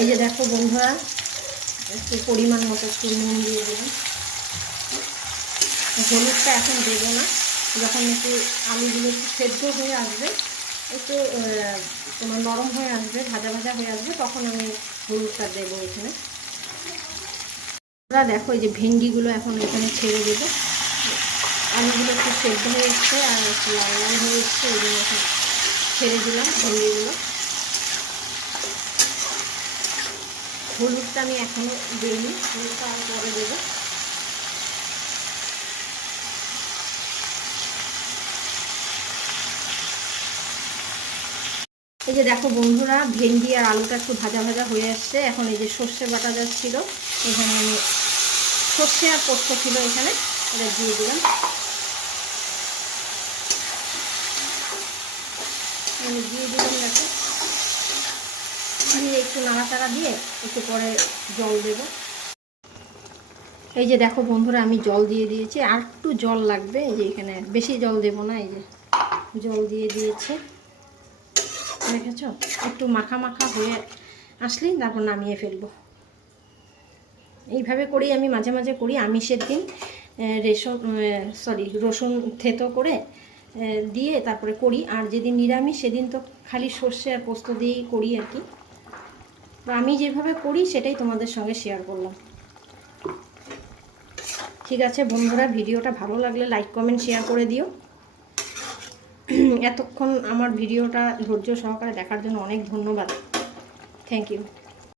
এই যে দেখো বন্ধুরা, একটু পরিমাণ মতো একটু নুন দিয়ে দেবো। হলুদটা এখন দেবো না, যখন একটু আলুগুলো একটু সেদ্ধ হয়ে আসবে, একটু তোমার নরম হয়ে আসবে, ভাজা ভাজা হয়ে আসবে, তখন আমি হলুদটা দেবো এখানে। দেখো এই যে ভেন্ডিগুলো এখন এখানে ছেড়ে দেবো। আলুগুলো একটু সেদ্ধ হয়ে এসছে আর একটু লাল লাল হয়ে এসছে, ওই জন্য এখন ছেড়ে দিলাম ভেন্ডিগুলো। হলুদটা আমি এখনও দিইনি, হলুদটা আর পরে দেবো। এই যে দেখো বন্ধুরা, ভেন্ডি আর আলুটা একটু ভাজা ভাজা হয়ে আসছে। এখন এই যে সর্ষে বাটা যাচ্ছিল, এখানে আমি সর্ষে আর পোস্ত ছিল এখানে, এটা দিয়ে দিলাম। আমি দিয়ে দিলাম, দেখো দিয়ে একটু নাড়াচাড়া দিয়ে একটু পরে জল দেব। এই যে দেখো বন্ধুরা, আমি জল দিয়ে দিয়েছি, আর একটু জল লাগবে। এই যে এখানে বেশি জল দেব না, এই যে জল দিয়ে দিয়েছি, দেখেছ? একটু মাখা মাখা হয়ে আসলেই তারপর নামিয়ে ফেলবো। এইভাবে করি আমি, মাঝে মাঝে করি। আমিষের দিন রসুন থেতো করে দিয়ে তারপরে করি, আর যেদিন নিরামিষ সেদিন তো খালি সর্ষে আর পোস্ত দিয়েই করি আর কি। তো আমি যেভাবে করি সেটাই তোমাদের সঙ্গে শেয়ার করলাম। ঠিক আছে বন্ধুরা, ভিডিওটা ভালো লাগলে লাইক কমেন্ট শেয়ার করে দিও। এতক্ষণ আমার ভিডিওটা ধৈর্য সহকারে দেখার জন্য অনেক ধন্যবাদ। Thank you.